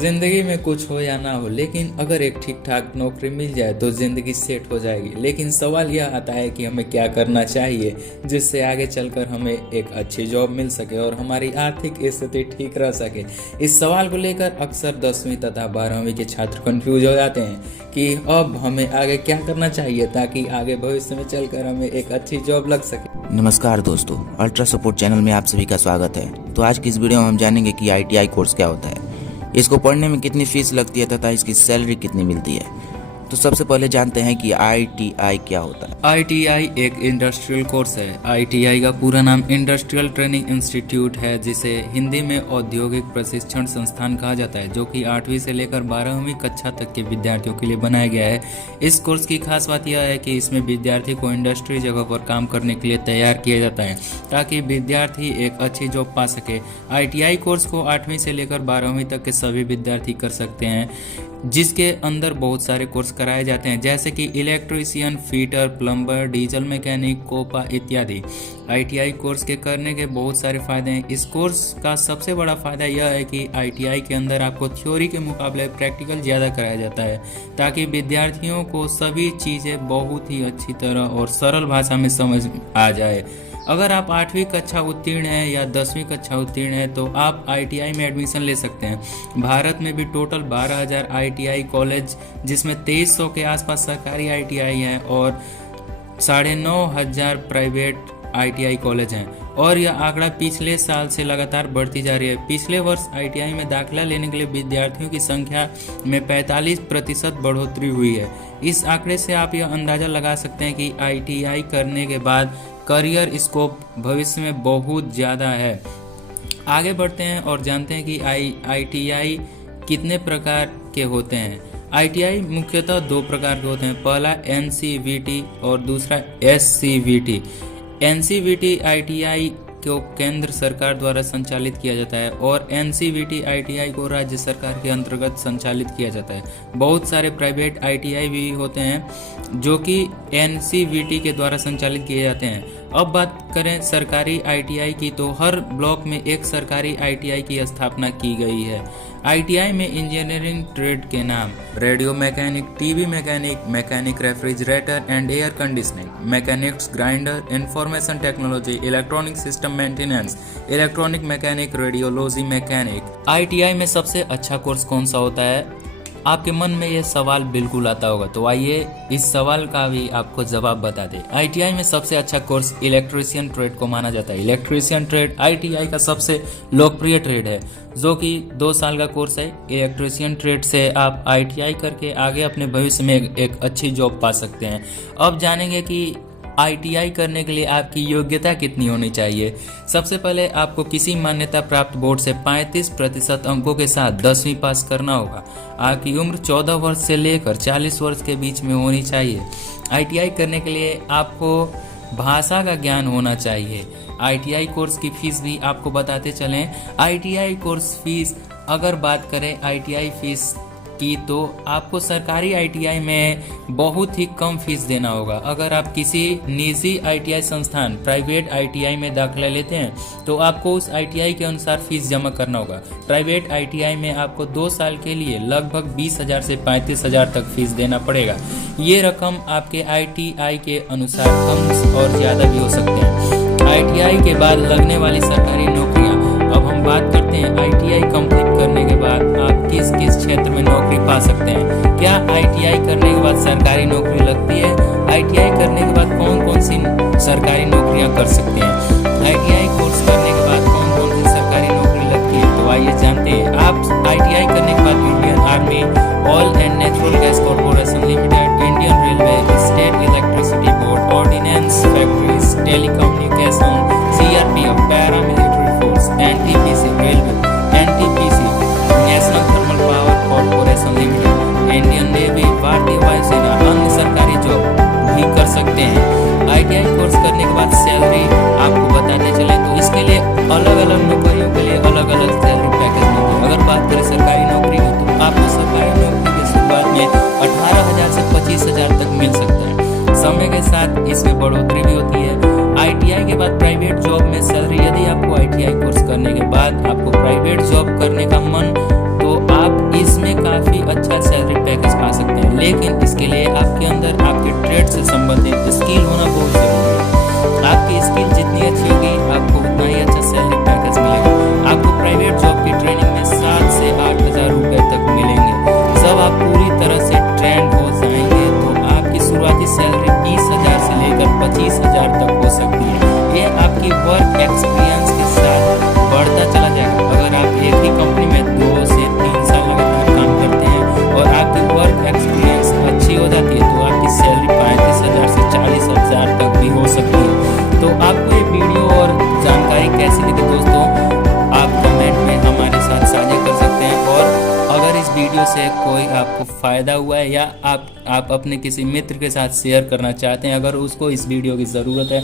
जिंदगी में कुछ हो या ना हो, लेकिन अगर एक ठीक ठाक नौकरी मिल जाए तो जिंदगी सेट हो जाएगी। लेकिन सवाल यह आता है कि हमें क्या करना चाहिए जिससे आगे चलकर हमें एक अच्छी जॉब मिल सके और हमारी आर्थिक स्थिति ठीक रह सके। इस सवाल को लेकर अक्सर 10वीं तथा 12वीं के छात्र कंफ्यूज हो जाते हैं कि अब हमें आगे क्या करना चाहिए ताकि आगे भविष्य में चलकर हमें एक अच्छी जॉब लग सके। नमस्कार दोस्तों, अल्ट्रा सपोर्ट चैनल में आप सभी का स्वागत है। तो आज की इस वीडियो में हम जानेंगे कि ITI कोर्स क्या होता है, इसको पढ़ने में कितनी फीस लगती है तथा इसकी सैलरी कितनी मिलती है। तो सबसे पहले जानते हैं कि ITI क्या होता है। ITI एक इंडस्ट्रियल कोर्स है। ITI का पूरा नाम इंडस्ट्रियल ट्रेनिंग इंस्टीट्यूट है, जिसे हिंदी में औद्योगिक प्रशिक्षण संस्थान कहा जाता है, जो कि 8वीं से लेकर 12वीं कक्षा तक के विद्यार्थियों के लिए बनाया गया है। इस कोर्स की खास बात यह है कि इसमें विद्यार्थी को इंडस्ट्री जगह पर काम करने के लिए तैयार किया जाता है ताकि विद्यार्थी एक अच्छी जॉब पा सके। ITI कोर्स को 8वीं से लेकर 12वीं तक के सभी विद्यार्थी कर सकते हैं, जिसके अंदर बहुत सारे कोर्स कराए जाते हैं, जैसे कि electrician, fitter, plumber, diesel mechanic, COPA इत्यादि। ITI कोर्स के करने के बहुत सारे फायदे हैं। इस कोर्स का सबसे बड़ा फायदा यह है कि ITI के अंदर आपको थ्योरी के मुकाबले प्रैक्टिकल ज़्यादा कराया जाता है ताकि विद्यार्थियों को सभी चीज़ें बहुत ही अच्छी तरह और सरल भाषा में समझ आ जाए। अगर आप 8वीं कक्षा उत्तीर्ण हैं या 10वीं कक्षा उत्तीर्ण हैं तो आप ITI में एडमिशन ले सकते हैं। भारत में भी टोटल 12,000 ITI कॉलेज, जिसमें 2300 के आसपास सरकारी ITI हैं और 9,500 प्राइवेट ITI कॉलेज हैं, और यह आंकड़ा पिछले साल से लगातार बढ़ती जा रही है। पिछले वर्ष ITI में दाखिला लेने के लिए विद्यार्थियों की संख्या में 45% बढ़ोतरी हुई है। इस आंकड़े से आप यह अंदाज़ा लगा सकते हैं कि ITI करने के बाद करियर स्कोप भविष्य में बहुत ज़्यादा है। आगे बढ़ते हैं और जानते हैं कि ITI कितने प्रकार के होते हैं। ITI मुख्यतः 2 प्रकार के होते हैं। पहला NCVT और दूसरा SCVT। NCVT ITI को केंद्र सरकार द्वारा संचालित किया जाता है और NCVT ITI को राज्य सरकार के अंतर्गत संचालित किया जाता है। बहुत सारे प्राइवेट ITI भी होते हैं जो कि NCVT के द्वारा संचालित किए जाते हैं। अब बात करें सरकारी ITI की, तो हर ब्लॉक में एक सरकारी ITI की स्थापना की गई है। ITI में इंजीनियरिंग ट्रेड के नाम radio mechanic, TV mechanic, mechanic refrigerator and air conditioning, mechanics grinder, information technology, electronic system maintenance, electronic mechanic, radiology mechanic. ITI में सबसे अच्छा कोर्स कौन सा होता है? आपके मन में ये सवाल बिल्कुल आता होगा, तो आइए इस सवाल का भी आपको जवाब बता दें। ITI में सबसे अच्छा कोर्स इलेक्ट्रीशियन ट्रेड को माना जाता है। इलेक्ट्रीशियन ट्रेड ITI का सबसे लोकप्रिय ट्रेड है, जो कि 2 साल का कोर्स है। इलेक्ट्रीशियन ट्रेड से आप ITI करके आगे अपने भविष्य में एक अच्छी जॉब पा सकते हैं। अब जानेंगे कि ITI करने के लिए आपकी योग्यता कितनी होनी चाहिए। सबसे पहले आपको किसी मान्यता प्राप्त बोर्ड से 35% अंकों के साथ 10वीं पास करना होगा। आपकी उम्र 14 वर्ष से लेकर 40 वर्ष के बीच में होनी चाहिए। ITI करने के लिए आपको भाषा का ज्ञान होना चाहिए। ITI कोर्स की फीस भी आपको बताते चलें। ITI कोर्स फीस, अगर बात करें ITI फीस की, तो आपको सरकारी ITI में बहुत ही कम फीस देना होगा। अगर आप किसी निजी ITI संस्थान प्राइवेट ITI में दाखिला लेते हैं तो आपको उस ITI के अनुसार फीस जमा करना होगा। प्राइवेट ITI में आपको 2 साल के लिए लगभग 20,000 से 35,000 तक फीस देना पड़ेगा। ये रकम आपके ITI के अनुसार कम और ज़्यादा भी हो सकते हैं। ITI के बाद लगने वाली सरकारी नौकरियाँ। अब हम बात करते हैं ITI कंप्लीट करने के बाद आप किस किस क्षेत्र में नौकरी पा सकते हैं। क्या ITI करने के बाद सरकारी नौकरी लगती है? ITI करने के बाद कौन कौन सी सरकारी नौकरियां कर सकते हैं? ITI कोर्स करने के बाद कौन कौन सी सरकारी नौकरी लगती है? तो आइए जानते हैं। आप ITI करने के बाद Indian Army, oil and natural gas corporation limited, Indian railway, state electricity board, ordnance factories, telecommunication, CRPF, paramilitary force, NTPC railway, NTPC national thermal power corporation limited, Indian Navy, भारतीय वायुसेना, अन्य सरकारी जॉब भी कर सकते हैं। ITI कोर्स करने के बाद सैलरी आपको बताते चले तो इसके लिए कोई आपको फ़ायदा हुआ है या आप अपने किसी मित्र के साथ शेयर करना चाहते हैं, अगर उसको इस वीडियो की ज़रूरत है